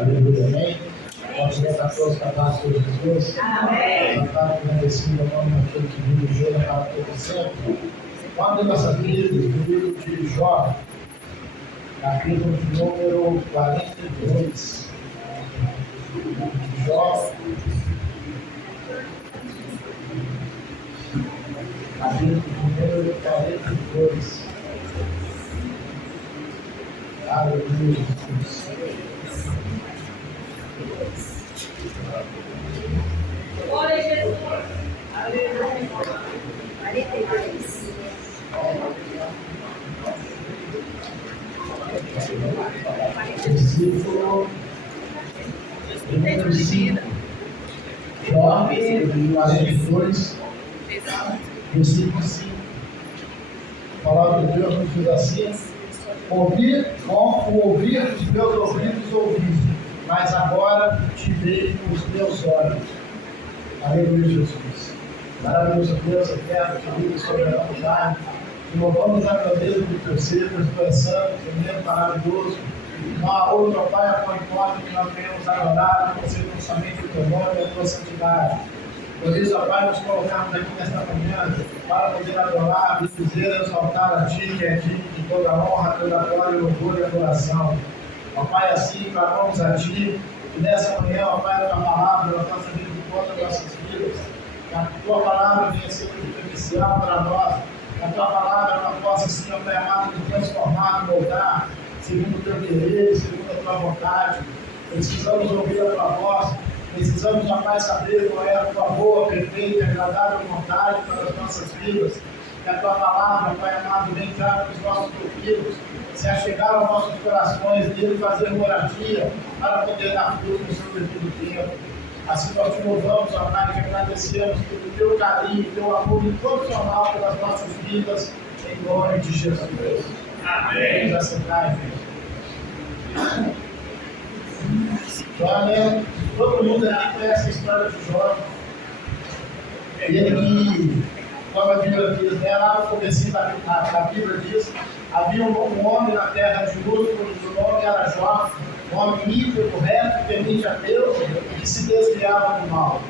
Aleluia, amém? Pode ser a todos cantar sobre Jesus. Amém. Cantar agradecido ao nome daquele que vive e reina para todo sempre. Quando nossa Bíblia, no livro de Jó, capítulo de número 42. Jó, capítulo de número 42. Aleluia, Jesus. Glória a Jesus. Aleluia. 42. Versículo número 5. Jó, 42, versículo 5. A palavra de Deus nos diz assim: ouvir com o ouvir dos meus ouvidos ouvi, mas agora te vejo os meus olhos. Aleluia, Jesus. Maravilhoso Deus, eterno, querido, soberano, Pai. Te louvamos a grandeza do teu ser, do teu santo, tremendo, maravilhoso. Não há outro, Pai, a qual importa que nós venhamos adorar, não seja somente o teu nome e a tua santidade. Por isso, Pai, nos colocamos aqui nesta manhã para poder adorar, dizer, exaltar a Ti, que é digno de toda honra, toda glória, louvor e adoração. Ó Pai, assim clamamos a Ti, e nessa manhã, ó Pai, a Tua palavra, a nossa vida de conta das nossas vidas, que a Tua palavra venha ser diferencial para nós, que a Tua palavra ela possa, Senhor, Pai amado, nos transformar, moldar, segundo o Teu querer, segundo a Tua vontade. Precisamos ouvir a Tua voz, precisamos, ó Pai, saber qual é a Tua boa, perfeita e agradável vontade para as nossas vidas. Que a Tua palavra, Pai amado, venha entrar nos nossos ouvidos, se achegar aos nossos corações, dele fazer moradia, para poder dar fruto no seu devido tempo. Assim nós te louvamos, ó Pai, que agradecemos pelo Teu carinho, Teu amor incondicional pelas nossas vidas, em nome de Jesus. Amém. Já sentai, gente. Jó, né? Todo mundo aqui conhece a história de Jó. Ele que, como a Bíblia diz, né? Lá no começo da Bíblia diz, havia um homem na terra de Uz, cujo nome era Jó, um homem íntegro, reto, temente a Deus e que se desviava do mal.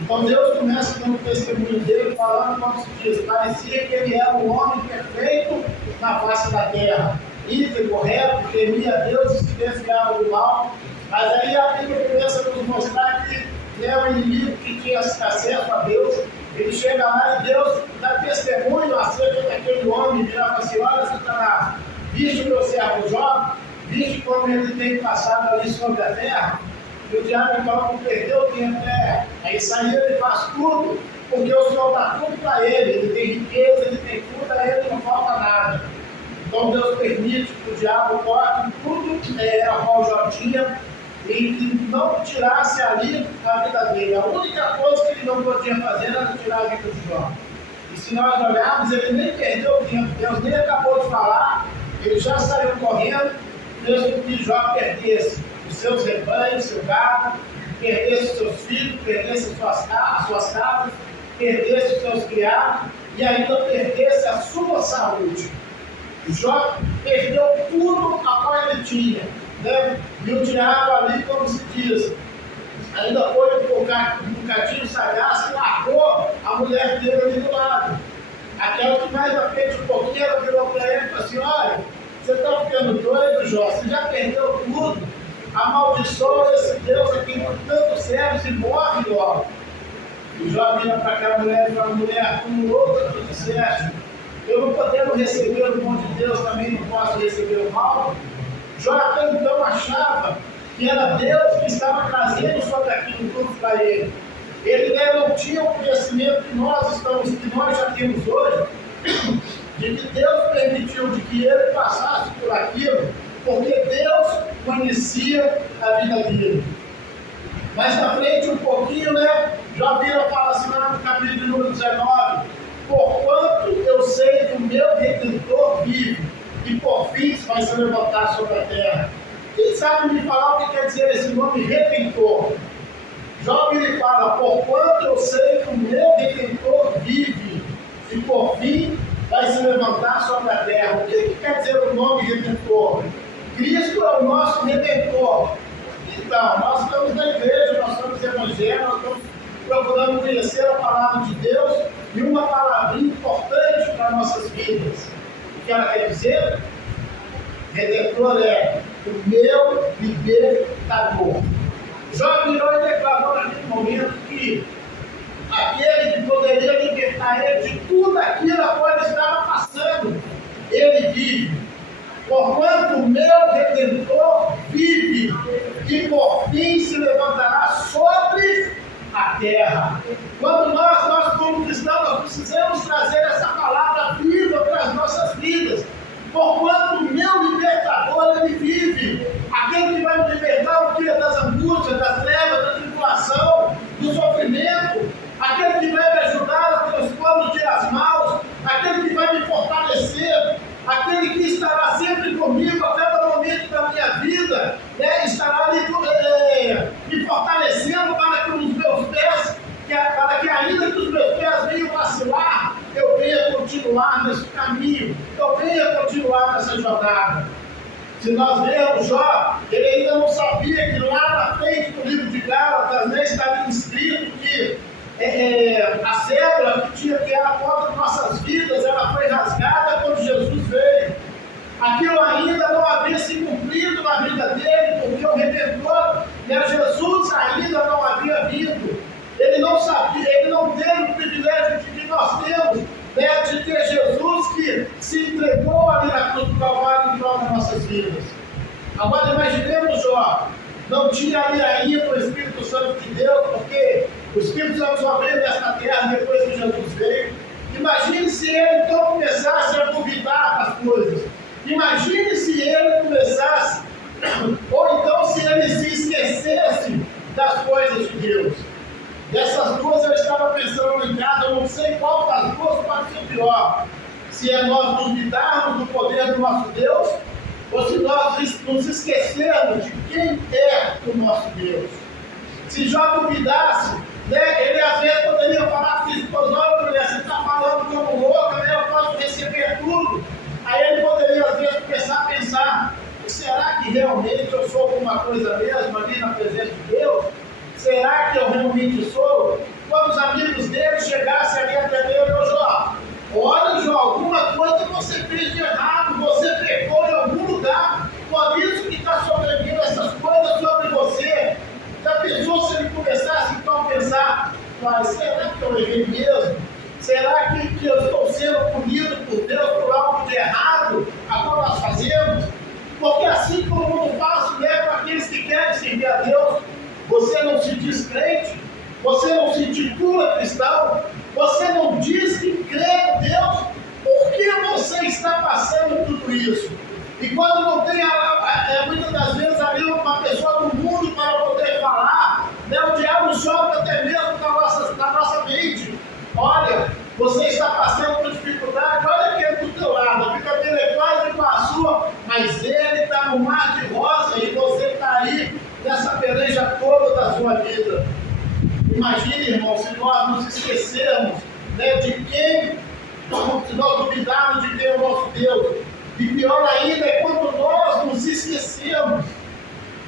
Então Deus começa dando testemunho dele, falando como se diz, parecia que ele era um homem perfeito na face da terra, íntegro, reto, temia a Deus e se desviava do mal. Mas aí a Bíblia começa a nos mostrar que é o inimigo que tinha acesso a Deus. Ele chega lá e Deus dá testemunho acerca daquele homem, e fala assim: olha, Satanás, viste o meu servo Jó, viste como ele tem passado ali sobre a terra, e o diabo então não perdeu tempo, né? Aí sai ele faz tudo, porque o Senhor dá tudo para ele, ele tem riqueza, ele tem tudo, a ele não falta nada. Então Deus permite que o diabo toque tudo a qual Jó tinha, e que não tirasse ali a vida dele. A única coisa que ele não podia fazer era tirar a vida de Jó. E se nós olharmos, ele nem perdeu o tempo, Deus nem acabou de falar, ele já saiu correndo, mesmo que Jó perdesse os seus rebanhos, seu gado, perdesse os seus filhos, perdesse as suas casas, perdesse os seus criados e ainda perdesse a sua saúde. Jó perdeu tudo a qual ele tinha, né? E o diabo ali, como se diz, ainda foi um bocadinho sagaz que largou a mulher dele ali do lado. Aquela que mais à frente um pouquinho, ela virou para ele e falou assim: olha, você está ficando doido, Jó, você já perdeu tudo, amaldiçoa esse Deus a quem por tanto serve e morre logo. E Jó vira para aquela mulher e fala: mulher, como outra tu disseste, eu não podendo receber o bom de Deus, também não posso receber o mal. Jó até então achava que era Deus que estava trazendo sobre aquilo tudo para ele. Ele não tinha o conhecimento que nós já temos hoje, de que Deus permitiu de que ele passasse por aquilo, porque Deus conhecia a vida dele. Mais na frente, um pouquinho, né? Jó vira e fala assim lá no capítulo número 19: porquanto eu sei que o meu Redentor vive, e por fim vai se levantar sobre a terra. Quem sabe me falar o que quer dizer esse nome Redentor? Jó lhe fala: porquanto eu sei que o meu Redentor vive, e por fim vai se levantar sobre a terra. O que quer dizer o nome Redentor? Cristo é o nosso Redentor. Então, nós estamos na igreja, nós estamos evangélicos, nós estamos procurando conhecer a palavra de Deus e uma palavrinha importante para nossas vidas. O que ela quer dizer? Redentor é o meu libertador. Jó virou e declarou naquele momento que aquele que poderia libertar ele de tudo aquilo a qual ele estava passando, ele vive. Porquanto o meu Redentor vive, e por fim se levantará sobre a terra. Quando nós como cristãos, nós precisamos trazer essa palavra viva para as nossas vidas. Porquanto o meu libertador, ele vive. Aquele que vai me libertar o dia das angústias, das trevas, da tribulação, do sofrimento. Aquele que vai me ajudar a transpor os dias maus. Aquele que vai me fortalecer. Aquele que estará sempre comigo a cada momento da minha vida, estará ali me fortalecendo para que os meus pés, para que ainda que os meus pés venham vacilar, eu venha continuar nesse caminho, eu venha continuar nessa jornada. Se nós vermos Jó, ele ainda não sabia que lá na frente do livro de Gálatas estaria escrito que a cédula que tinha que era contra nossas vidas, ela foi rasgada quando Jesus veio. Aquilo ainda não havia se cumprido na vida dele, porque o Redentor, Jesus, ainda não havia vindo. Ele não sabia, ele não teve o privilégio de que nós temos, de ter Jesus que se entregou ali na cruz do Calvário em prol das nossas vidas. Agora imaginemos Jó, não tinha ali ainda o Espírito Santo de Deus, porque o Espírito Santo só veio nesta terra depois que Jesus veio. Imagine se ele então começasse a duvidar das coisas. Imagine se ele começasse, ou então se ele se esquecesse das coisas de Deus. Dessas duas eu estava pensando em casa, eu não sei qual das duas pode ser pior. Se é nós duvidarmos do poder do nosso Deus, ou se nós nos esquecermos de quem é o nosso Deus. Se Jó duvidasse, ele às vezes poderia falar para sua esposa: olha, mulher, você está falando como louca, eu posso receber tudo. Aí ele poderia às vezes começar a pensar: será que realmente eu sou alguma coisa mesmo ali na presença de Deus? Será que eu realmente sou? Quando os amigos dele chegassem ali até ele: ô Jó, olha Jó, alguma coisa você fez de errado, você pecou em algum lugar, por isso que está sobrevindo essas coisas sobre você. Já pensou se ele começasse então a pensar: mas será que eu errei mesmo? Será que eu estou sendo punido por Deus por algo de errado a qual nós fazemos? Porque assim como o mundo faz, para aqueles que querem servir a Deus, você não se diz crente, você não se intitula cristão, você não diz que crê em Deus. Por que você está passando tudo isso? E quando não tem, muitas das vezes, ali uma pessoa do mundo para poder falar, o diabo joga até mesmo na nossa mente: olha, você está passando por dificuldade, olha quem é do teu lado, fica quase com a sua, mas ele está no mar de rosa e você está aí nessa peleja toda da sua vida. Imagine, irmão, se nós nos esquecermos de quem, se nós duvidarmos de quem é o nosso Deus. E pior ainda é quando nós nos esquecemos.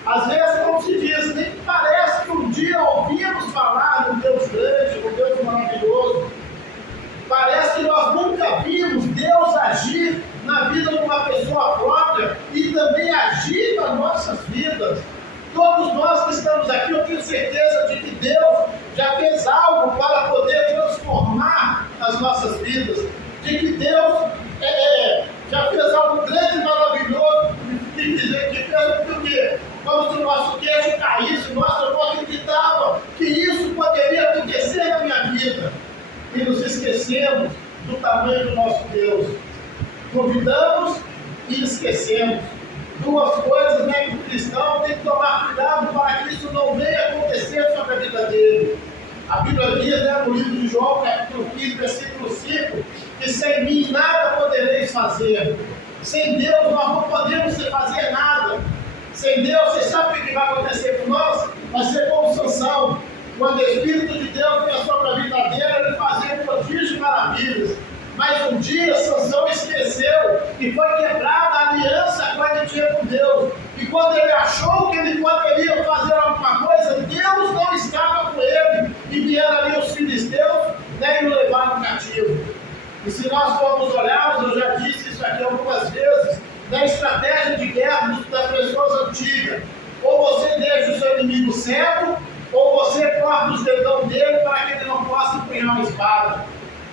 Às vezes não se diz, nem parece que um dia ouvimos falar do Deus grande, do Deus maravilhoso. Parece que nós nunca vimos Deus agir na vida de uma pessoa própria e também agir nas nossas vidas. Todos nós que estamos aqui, eu tenho certeza de que Deus já fez algo para poder transformar as nossas vidas. De que Deus já fez algo grande e maravilhoso, que fez com que, como se o nosso queixo caísse, nossa, eu não acreditava que isso poderia acontecer na minha vida. E nos esquecemos do tamanho do nosso Deus. Duvidamos e esquecemos. Duas coisas, que o cristão tem que tomar cuidado para que isso não venha acontecer sobre a vida dele. A Bíblia diz, no livro de João, capítulo 15, versículo 5, que sem mim nada podereis fazer. Sem Deus nós não podemos fazer nada. Sem Deus, você sabe o que vai acontecer com nós? Vai ser como Sansão. Quando o Espírito de Deus vinha sobre a vida dele, ele fazia prodígios e maravilhas. Mas um dia Sansão esqueceu e foi quebrada a aliança que ele tinha com Deus. E quando ele achou que ele poderia fazer E se nós formos olharmos, eu já disse isso aqui algumas vezes, na estratégia de guerra das pessoas antigas, ou você deixa o seu inimigo cego, ou você corta os dedão dele para que ele não possa empunhar uma espada.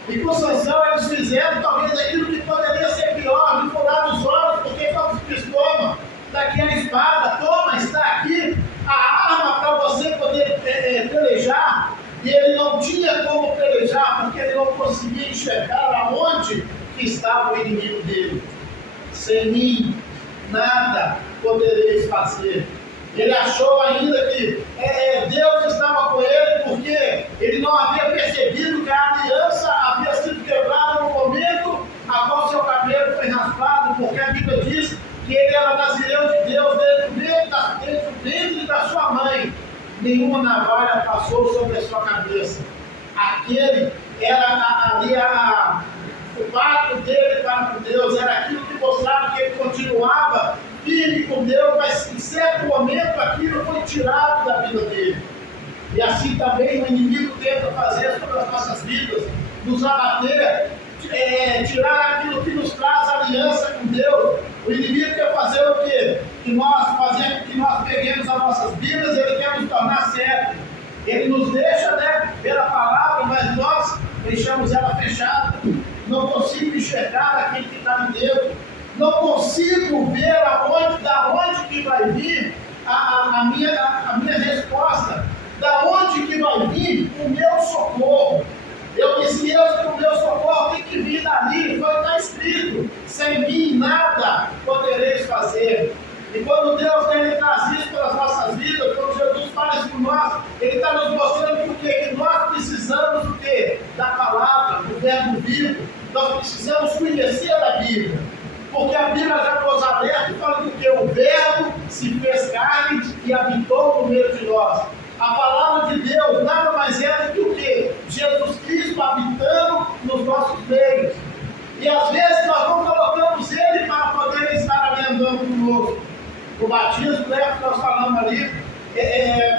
E com Sansão eles fizeram talvez aquilo que poderia ser pior, de furar os olhos, porque quando diz, toma, está aqui a espada, toma, está aqui a arma para você poder pelejar. E ele não tinha como pelejar, porque ele não conseguia enxergar aonde que estava o inimigo dele. Sem mim, nada podereis fazer. Ele achou ainda que Deus estava com ele, porque ele não havia percebido que a aliança havia sido quebrada no momento a qual seu cabelo foi raspado, porque a Bíblia diz que ele era nazireu de Deus desde o ventre da sua mãe. Nenhuma navalha passou sobre a sua cabeça. Aquele era ali o pacto dele para com Deus, era aquilo que mostrava que ele continuava firme com Deus, mas em certo momento aquilo foi tirado da vida dele. E assim também o inimigo tenta fazer sobre as nossas vidas, nos abater, tirar aquilo que nos traz aliança com Deus. O inimigo quer fazer o quê? Que nós peguemos as nossas vidas, ele quer nos tornar cegos. Ele nos deixa ver a palavra, mas nós deixamos ela fechada. Não consigo enxergar aquilo que está em Deus. Não consigo ver da onde que vai vir a minha resposta. Da onde que vai vir o meu socorro. Eu me esqueço que o meu socorro tem que vir dali. Foi estar escrito: sem mim nada podereis fazer. E quando Deus ele traz isso para as nossas vidas, quando Jesus fala isso por nós, Ele está nos mostrando que o quê? Que nós precisamos do quê? Da palavra, do verbo vivo. Nós precisamos conhecer a Bíblia. Porque a Bíblia já nos alerta e fala que o quê? O verbo se fez carne e habitou no meio de nós. A palavra de Deus nada mais é do que o quê? Jesus Cristo habitando nos nossos meios. E às vezes nós não colocamos Ele para poder estar ali andando conosco. O batismo, que nós falamos ali,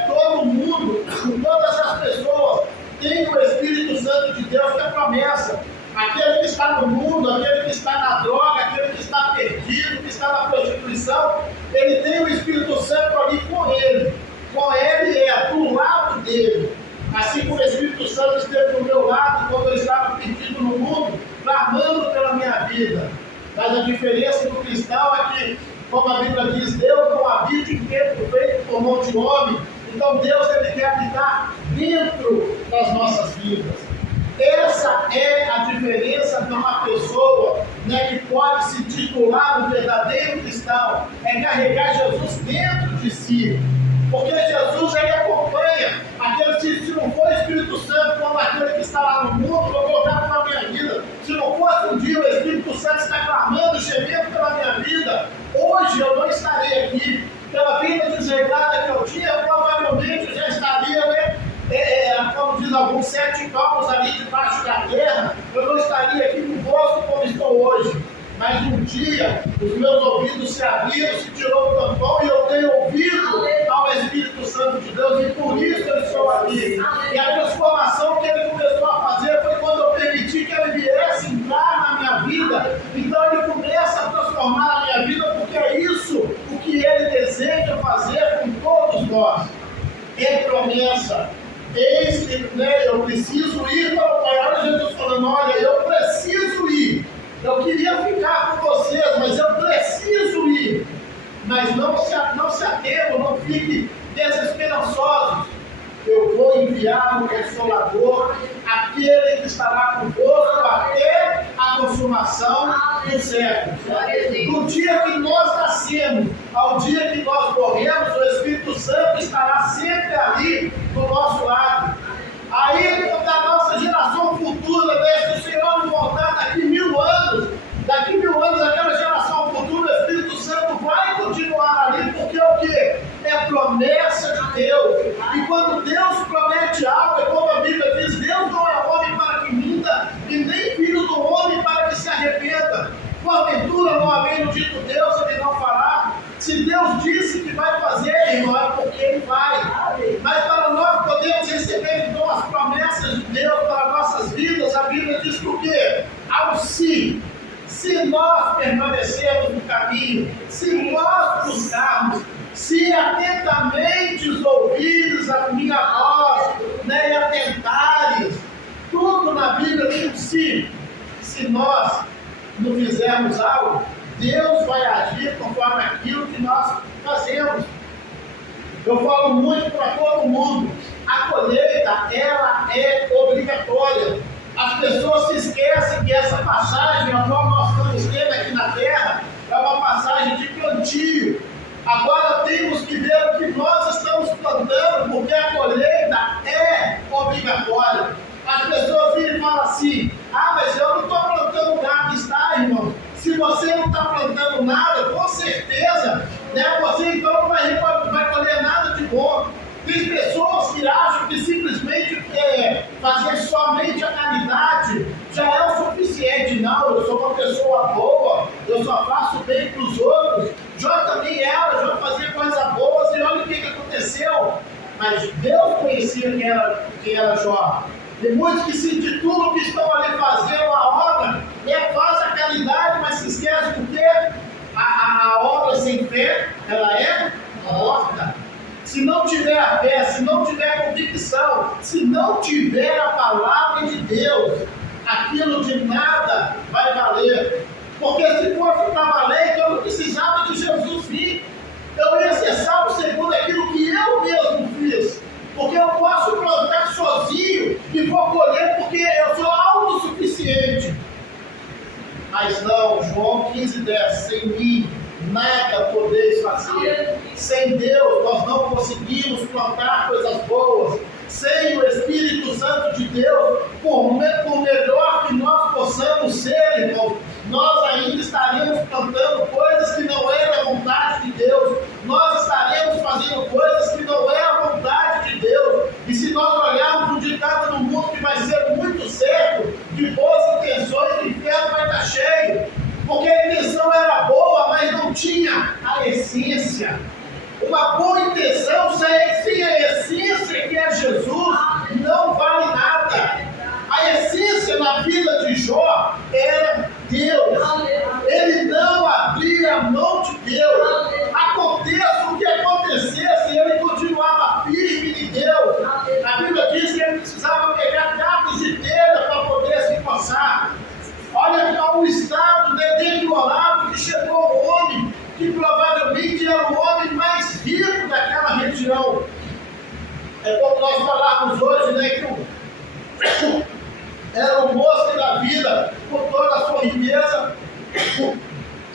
todo mundo, todas as pessoas têm o Espírito Santo de Deus, que é promessa. Aquele que está no mundo, aquele que está na droga, aquele que está perdido, que está na prostituição, ele tem o Espírito Santo ali com ele. Com ele do lado dele. Assim como o Espírito Santo esteve do meu lado quando eu estava perdido no mundo, clamando pela minha vida. Mas a diferença do cristão é que, como a Bíblia diz, Deus não habita em templo feito por mão de homem. Então Deus ele quer habitar dentro das nossas vidas. Essa é a diferença de uma pessoa que pode se titular um verdadeiro cristão, é carregar Jesus dentro de si. Porque Jesus ele acompanha aquele, se não for o Espírito Santo, como aquele que está lá no mundo, vou colocar na minha vida. Se não fosse um dia o Espírito Santo está clamando, gemendo pela minha vida, hoje eu não estarei aqui. Pela vida desregrada que eu tinha, provavelmente eu já estaria, como diz alguns, 7 palmos ali debaixo da terra. Eu não estaria aqui convosco como estou hoje. Mas um dia, os meus ouvidos se abriram, se tirou o tampão e eu tenho ouvido ao Espírito Santo de Deus, e por isso eu estou aqui. E a transformação que ele começou a fazer foi quando eu permiti que ele viesse entrar na minha vida. Então ele começa a transformar a minha vida, porque é isso o que ele deseja fazer com todos nós. É promessa. Eis que eu preciso ir para o Pai. Olha Jesus falando: olha, eu preciso ir. Eu queria ficar com vocês, mas eu preciso ir. Mas não se atenham, não fiquem desesperançosos. Eu vou enviar o Consolador, aquele que estará convosco até a consumação dos séculos. Do dia que nós nascemos ao dia que nós morremos, o Espírito Santo estará sempre ali do nosso lado. Aí, da nossa geração futura, se o Senhor nos voltar daqui 1000 anos, aquela geração futura, o Espírito Santo vai continuar ali, porque o quê? É promessa de Deus. E quando Deus promete algo, é como a Bíblia diz: Deus não é homem para que minta, e nem filho do homem para que se arrependa. Porventura, não havendo dito Deus, ele não fará. Se Deus disse que vai fazer, irmão, é porque Ele vai. Mas para nós podermos receber então as promessas de Deus para nossas vidas, a Bíblia diz que o quê? Há um nós permanecermos no caminho, se nós buscarmos, se atentamente ouvires a minha voz, né, e atentares, tudo na Bíblia tem um se. Se nós não fizermos algo, Deus vai agir conforme aquilo que nós fazemos. Eu falo muito para todo mundo, a colheita, ela é obrigatória. As pessoas se esquecem que essa passagem, a qual nós estamos tendo aqui na terra, é uma passagem de plantio. Agora temos que ver o que nós estamos plantando, porque a colheita é obrigatória. As pessoas viram e falam assim: ah, mas eu não estou plantando nada. Está, irmão? Se você não está plantando nada, com certeza, né, você então não vai colher nada de bom. Tem pessoas que acham que simplesmente fazer somente a caridade já é o suficiente. Não, eu sou uma pessoa boa, eu só faço bem para os outros. Jó também era, Jó fazia coisas boas e olha o que aconteceu. Mas Deus conhecia quem era Jó. Tem muitos que se intitulam que estão ali fazendo a obra, faz a caridade, mas se esquece do quê? A obra sem fé, ela é morta. Se não tiver a fé, se não tiver convicção, se não tiver a palavra de Deus, aquilo de nada vai valer. Porque se fosse para valer, então eu não precisava de Jesus vir. Eu ia ser salvo segundo aquilo que eu mesmo fiz. Porque eu posso plantar sozinho e vou colher porque eu sou autossuficiente. Mas não, João 15:10, sem mim nada podeis fazer. Sem Deus nós não conseguimos plantar coisas boas. Sem o Espírito Santo de Deus, por melhor que nós possamos ser, irmãos, nós ainda estaremos plantando coisas que não é da vontade de Deus. Nós estaremos fazendo coisas que não é a vontade de Deus. E se nós olharmos um ditado no mundo que vai ser muito certo, de boas intenções, o inferno vai estar cheio. Porque a intenção era boa, mas não tinha a essência. Uma boa intenção sem a essência que é Jesus não vale nada. A essência na vida de Jó era Deus. Ele não abria mão de Deus. Aconteça o que acontecesse, ele continuava firme em Deus. A Bíblia diz que ele precisava pegar cacos de telha para poder se coçar. Olha o estado deteriorado que chegou o homem, que provavelmente era o homem mais rico daquela região. É como nós falarmos hoje, né, que era o moço da vida, com toda a sua riqueza.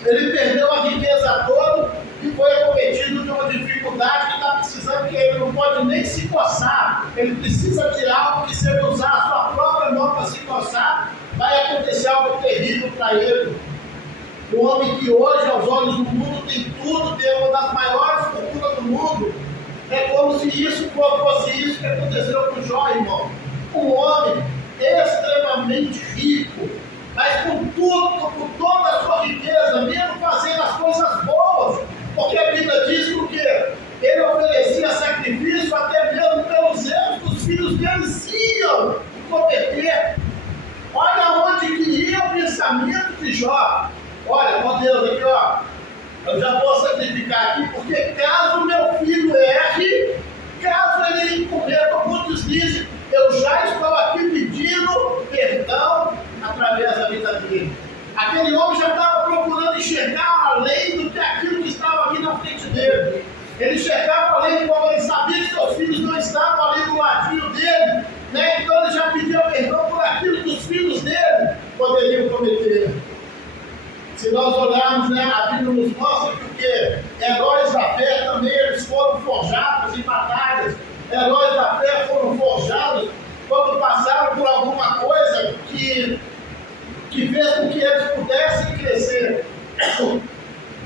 Ele perdeu a riqueza toda e foi acometido de uma dificuldade que está precisando, que ele não pode nem se coçar. Ele precisa tirar algo que, se ele usar a sua própria mão para se coçar, vai acontecer algo terrível para ele. O homem que hoje, aos olhos do mundo, tem tudo, tem uma das maiores fortunas do mundo. É como se isso fosse isso que aconteceu com Jó, irmão. Um homem extremamente rico, mas com tudo, com toda a sua riqueza, mesmo fazendo as coisas boas, porque a Bíblia diz que ele oferecia sacrifício até mesmo pelos erros dos filhos que eles iam cometer. Olha onde que ia o pensamento de Jó. Olha, ó Deus, aqui ó, eu já vou sacrificar aqui, porque caso meu filho erre, caso ele cometa, muitos dizem, eu já estou aqui pedindo perdão através da vida dele. Aquele homem já estava procurando enxergar além do que aquilo que estava ali na frente dele. Ele enxergava além, como ele sabia que seus filhos não estavam ali do ladinho dele, né? Então ele já pediu perdão por aquilo que os filhos dele poderiam cometer. Se nós olharmos, né, a Bíblia nos mostra que o quê? Heróis da fé também eles foram forjados em batalhas. Heróis da fé foram forjados quando passaram por alguma coisa que fez com que eles pudessem crescer.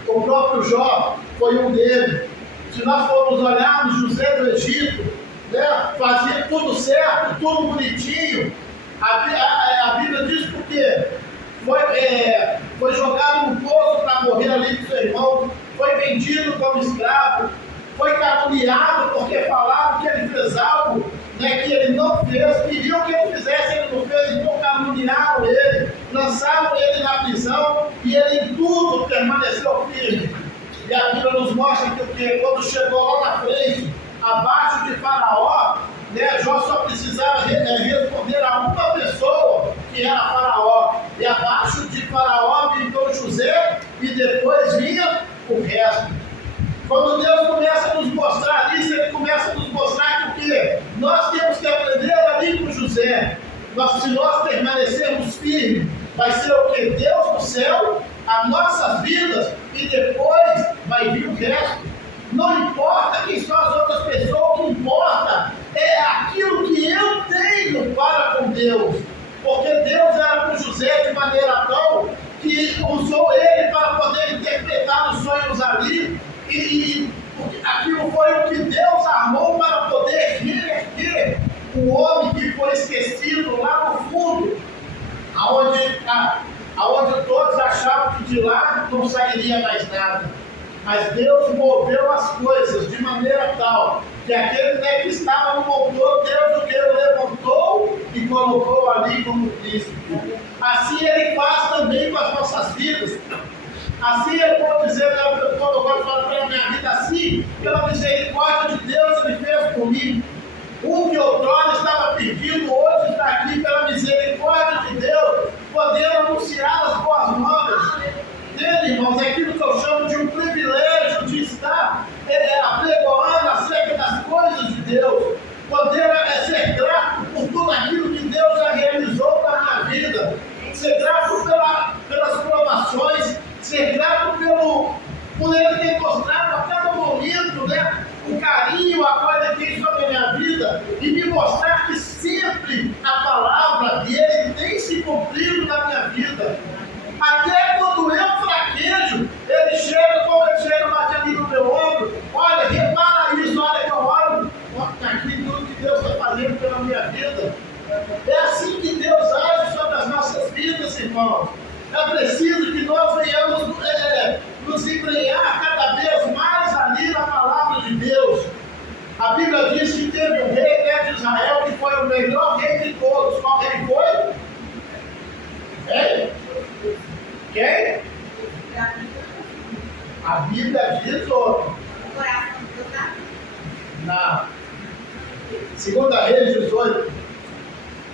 O próprio Jó foi um deles. Se nós formos olharmos José do Egito, né, fazia tudo certo, tudo bonitinho. A Bíblia diz porque foi jogado no poço para morrer ali com seu irmão, foi vendido como escravo, foi caluniado porque falaram que ele fez algo, né, que ele não fez, queriam que ele fizesse, ele não fez, então caluniaram ele. lançaram ele na prisão e ele em tudo permaneceu firme. E a Bíblia nos mostra que quando chegou lá na frente, abaixo de Faraó, né, Jó só precisava responder a uma pessoa, que era Faraó. E abaixo de Faraó vinha então José e depois vinha o resto. Quando Deus começa a nos mostrar isso, Ele começa a nos mostrar que nós temos que aprender ali com José. Se nós permanecermos firmes, vai ser o que? Deus no céu, as nossas vidas, e depois vai vir o resto. Não importa quem são as outras pessoas, o que importa é aquilo que eu tenho para com Deus. Porque Deus era com José de maneira tal que usou ele para poder interpretar os sonhos ali. E aquilo foi o que Deus armou para poder reerguer o homem que foi esquecido lá no fundo, aonde todos achavam que de lá não sairia mais nada. Mas Deus moveu as coisas de maneira tal que aquele que estava no motor, Deus o levantou e colocou ali como Cristo. Assim Ele faz também com as nossas vidas. Assim eu vou dizer, quando eu falo para a minha vida, assim, pela misericórdia de Deus Ele fez comigo. O que outrora estava perdido, hoje está aqui pela misericórdia de Deus, podendo anunciar as boas novas. Entende, irmãos? É aquilo que eu chamo de um privilégio de estar apregoando acerca das coisas de Deus, poder ser grato por tudo aquilo que Deus já realizou para a minha vida, ser grato pelas provações, ser grato por Ele ter mostrado a cada momento, né, o carinho, a qual Ele tem sobre a minha vida, e me mostrar que sempre a palavra dEle tem se cumprido na minha vida. Até quando eu fraquejo, Ele chega, como Ele chega, bate ali no meu ombro, olha, repara isso, olha que eu olho, está aqui tudo que Deus está fazendo pela minha vida. É assim que Deus age sobre as nossas vidas, irmãos. É preciso que nós venhamos nos embrenhar cada vez mais ali na palavra de Deus. A Bíblia diz que teve um rei, né, de Israel, que foi o melhor rei de todos. Qual rei foi? Quem? A Bíblia diz outro. Na Segunda Reis 18,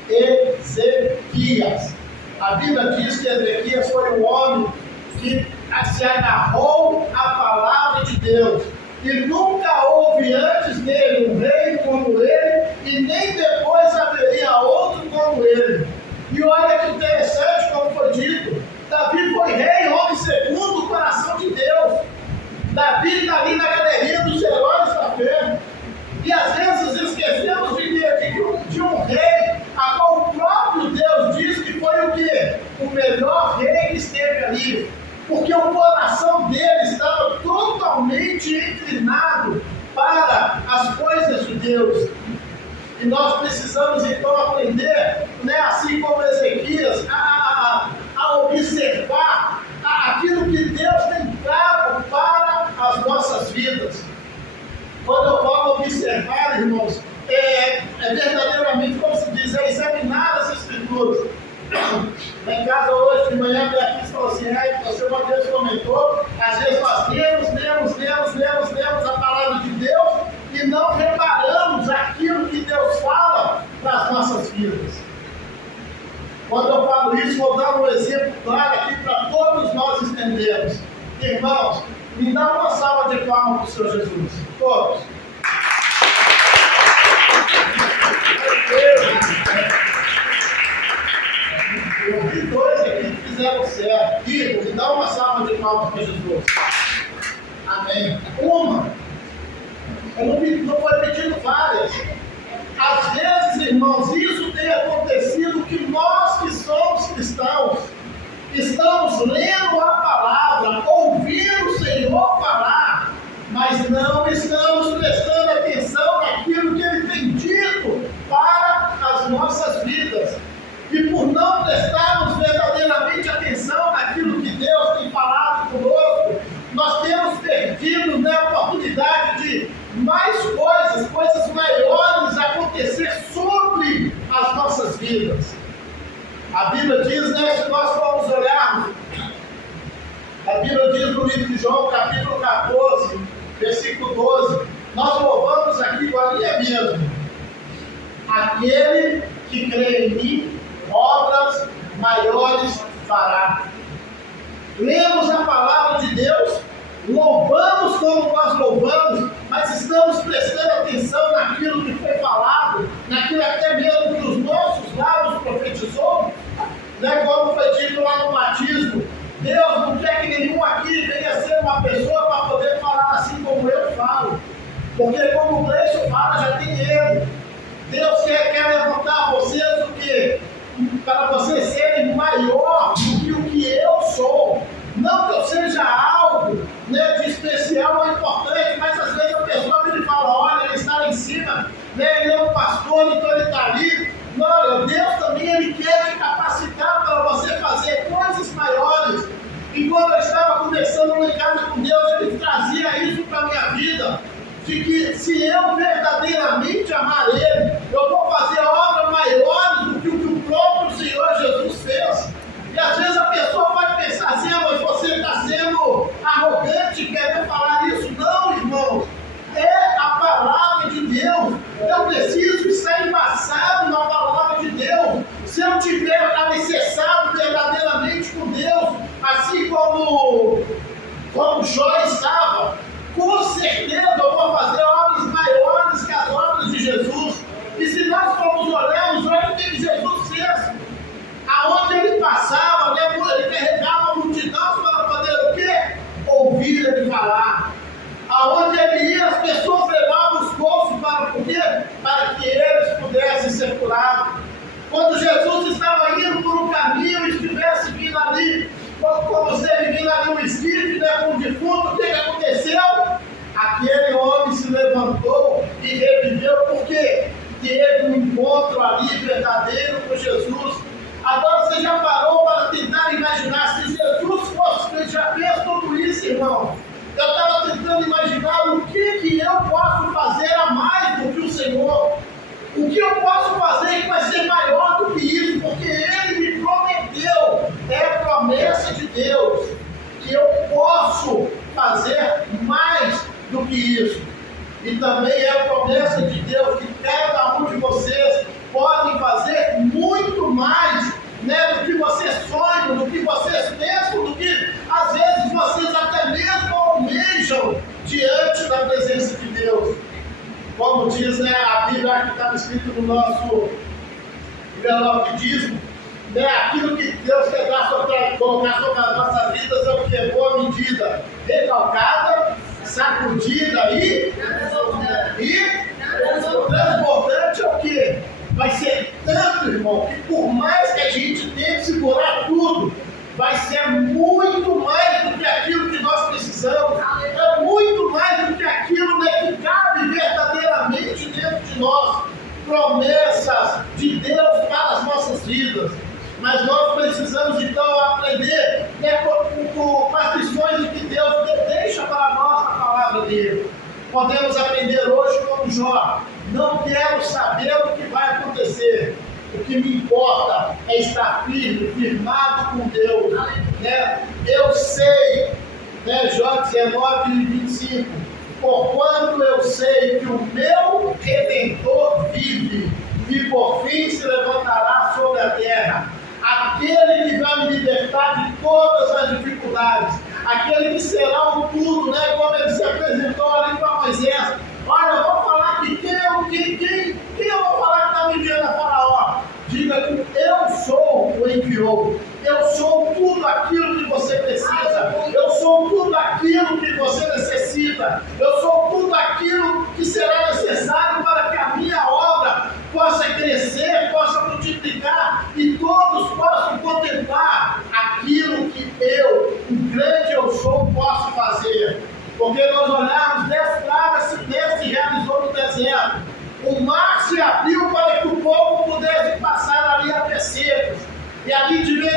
Ezequias. A Bíblia diz que Ezequias foi o homem que se agarrou à palavra de Deus. E nunca houve antes dele um rei como ele, e nem depois haveria outro como ele. E olha que interessante como foi dito. Davi foi rei, homem segundo o coração de Deus. Davi está ali na galeria dos heróis da fé. E às vezes esquecemos de um rei, a qual o próprio Deus diz que foi o quê? O melhor rei que esteve ali. Porque o coração dele estava totalmente inclinado para as coisas de Deus. E nós precisamos então aprender, né, assim como Ezequias, a observar aquilo que Deus tem dado para as nossas vidas. Quando eu falo observar, irmãos, é verdadeiramente, como se diz, é examinar as Escrituras. Lá em casa hoje de manhã, a Beatriz falou assim, você uma vez comentou, às vezes nós lemos a palavra de Deus e não reparamos aquilo que Deus fala para as nossas vidas. Quando eu falo isso, vou dar um exemplo claro aqui para todos nós entendermos. Irmãos, me dá uma salva de palmas para o Senhor Jesus. Todos. Eu vi dois aqui que fizeram certo. Igor, me dá uma salva de palmas para Jesus. Amém. Uma. Eu não vou repetindo várias. Às vezes, irmãos, isso tem acontecido que nós que somos cristãos estamos lendo a palavra, ouvindo o Senhor falar, mas não estamos prestando atenção naquilo que Ele tem dito para as nossas vidas. E por não prestarmos verdadeiramente atenção naquilo que Deus tem falado conosco, nós temos perdido, né, a oportunidade de mais coisas maiores acontecer sobre as nossas vidas. A Bíblia diz, né, se nós formos olharmos, a Bíblia diz no livro de João, capítulo 14, versículo 12, nós louvamos aqui, ali é mesmo, aquele que crê em mim, obras maiores fará. Lemos a palavra de Deus, louvamos como nós louvamos, mas estamos prestando atenção naquilo que foi falado, naquilo até mesmo que os nossos lábios profetizou, né? Como foi dito lá no batismo, Deus não quer que nenhum aqui venha ser uma pessoa para poder falar assim como eu falo, porque como o Gleison fala, já tem ele. Deus quer levantar vocês o quê? Para vocês serem maior do que o que eu sou. Não que eu seja algo, né, de especial ou importante, mas às vezes a pessoa me fala, olha, ele está lá em cima, né, ele é um pastor, então ele está ali. Não, Deus também ele quer te capacitar para você fazer coisas maiores. E quando eu estava conversando lá em casa com Deus, ele trazia isso para a minha vida, de que se eu verdadeiramente amar Ele, eu vou fazer obras maiores do que o que o próprio Senhor Jesus fez. E às vezes a pessoa pode pensar assim, mas você está sendo arrogante querendo falar isso. Não, irmãos, é a palavra de Deus. Eu preciso estar embaçado na palavra de Deus. Se eu tiver alicerçado verdadeiramente com Deus, assim como Jó estava, com certeza eu vou fazer obras maiores que as obras de Jesus. E se nós formos olharmos, olha o que Jesus fez. Aonde ele passava, né, ele carregava a multidão para poder o quê? Ouvir ele falar. Aonde ele ia, as pessoas levavam os bolsos para o quê? Para que eles pudessem ser curados. Quando Jesus estava indo por um caminho e estivesse vindo ali, como se ele vindo ali um esquife, né, com um defunto, o que aconteceu? Aquele homem se levantou e reviveu, porque teve um encontro ali verdadeiro com Jesus. Agora você já parou para tentar imaginar se Jesus fosse, já fez tudo isso, irmão? Eu estava tentando imaginar o que eu posso fazer a mais do que o Senhor. O que eu posso fazer que vai ser maior do que isso, porque Ele me prometeu, é promessa de Deus, que eu posso fazer mais do que isso. E também é promessa de Deus que cada um de vocês podem fazer muito mais, né, do que vocês sonham, do que vocês pensam, do que às vezes vocês até mesmo almejam diante da presença de Deus. Como diz, né, a Bíblia que está escrito no nosso envelope de dízimo, né, aquilo que Deus quer colocar sobre as nossas vidas é o que? Boa medida, recalcada, sacudida e transbordante é o que? Vai ser tanto, irmão, que por mais que a gente tente segurar tudo, vai ser muito mais do que aquilo que nós precisamos, é muito mais do que aquilo, né, que cabe verdadeiramente dentro de nós, promessas de Deus para as nossas vidas. Mas nós precisamos então aprender, né, com as lições que Deus deixa para nós na palavra dele. Podemos aprender hoje como Jó: não quero saber o que vai acontecer. O que me importa é estar firme, firmado com Deus. Né? Eu sei, né, Jó 19 e 25, porquanto eu sei que o meu Redentor vive, e por fim se levantará sobre a terra. Aquele que vai me libertar de todas as dificuldades, aquele que será o tudo, né, como ele se apresentou ali para Moisés. Olha, eu vou falar que quem eu vou falar que está me enviando a Faraó? Diga que eu sou o enviou. Eu sou tudo aquilo que você precisa. Eu sou tudo aquilo que você necessita. Eu sou tudo aquilo que será necessário para que a minha obra possa crescer, possa multiplicar e todos possam contemplar aquilo que eu, o grande eu sou, posso fazer. Porque nós olhamos 10 pragas se realizou no deserto. O mar se abriu para que o povo pudesse passar ali até secos. E ali de vez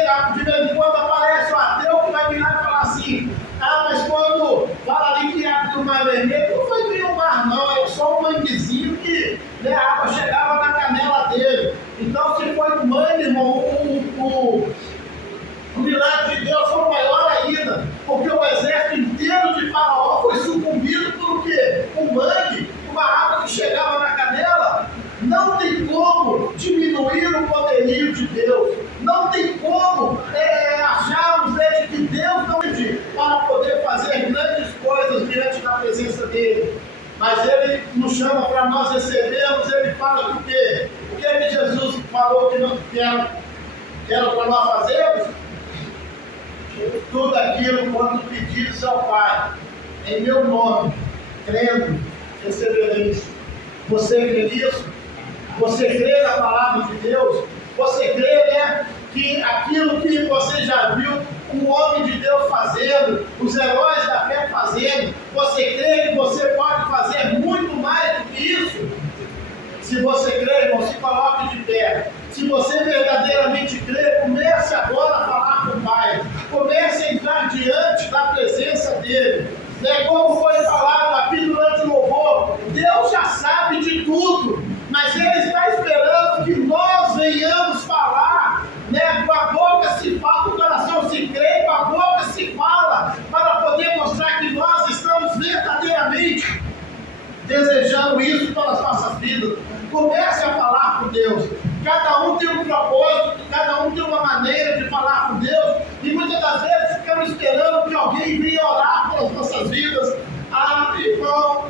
em quando aparece um ateu que vai virar e falar assim: ah, mas quando fala ali que abriu o mar vermelho, não foi bem o mar não, é só um manguezinho que, né, a água chegava na canela dele. Então se foi um mangue, irmão, chama para nós recebermos, ele fala que o quê? O que é que Jesus falou que não era para nós fazermos? Tudo aquilo quando pedires ao Pai, em meu nome, crendo, recebereis. Você crê nisso? Você crê na palavra de Deus? Você crê, né, que aquilo que você já viu o homem de Deus fazendo, os heróis da fé fazendo, você crê que você pode fazer muito mais do que isso? Se você crê, irmão, se coloque de pé. Se você verdadeiramente crê, comece agora a falar com o Pai. Comece a entrar diante da presença dEle. Como foi falado aqui durante o louvor, Deus já sabe de tudo, mas Ele está esperando que nós venhamos falar, né? Com a boca se fala, com o coração se crê, com a boca se fala, para poder mostrar que nós estamos verdadeiramente desejando isso para as nossas vidas. Comece a falar com Deus. Cada um tem um propósito, cada um tem uma maneira de falar com Deus, e muitas das vezes ficamos esperando que alguém venha orar pelas nossas vidas. Ah, irmão,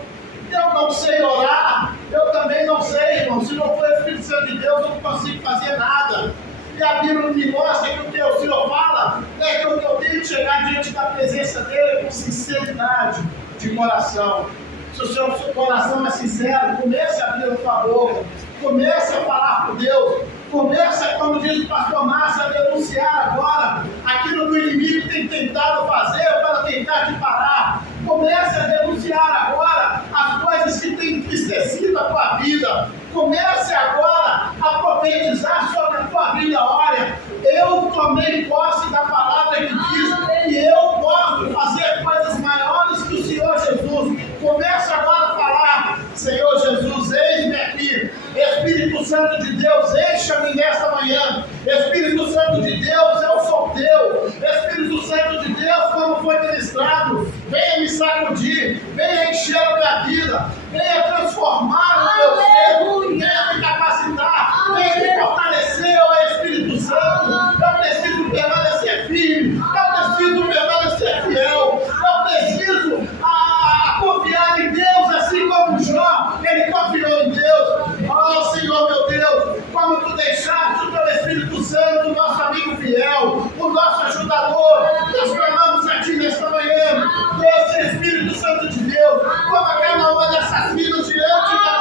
eu não sei orar, eu também não sei, irmão. Se não for o Espírito Santo de Deus, eu não consigo fazer nada. E a Bíblia me mostra que o que o Senhor fala é que eu tenho que chegar diante da presença dEle com sinceridade de coração. Se o seu coração é sincero, comece a abrir a sua boca, comece a falar com Deus, comece, como diz o pastor Márcio, a denunciar agora aquilo que o inimigo tem tentado fazer para tentar te parar. Comece a denunciar agora as coisas que têm entristecido a tua vida. Comece agora a profetizar sobre a tua vida. Olha, eu tomei posse da palavra que diz que eu posso fazer coisas maiores que o Senhor Jesus. Comece agora a falar: Senhor Jesus, eis-me aqui. Espírito Santo de Deus, encha-me nesta manhã. Espírito Santo de Deus, eu sou teu. Espírito Santo de Deus, como foi ministrado, venha me sacudir, venha encher a minha vida, venha transformar o meu ser, venha me capacitar, venha me fortalecer, ó Espírito Santo. Eu preciso permanecer firme, eu preciso permanecer fiel, eu preciso confiar em Deus, assim como Jó, ele confiou em Deus. Oh Senhor meu Deus, como tu deixaste o teu Espírito Santo, o nosso amigo fiel, o nosso ajudador, nós clamamos a ti nesta manhã. Deus, Espírito Santo de Deus, coloca cada uma dessas vidas diante da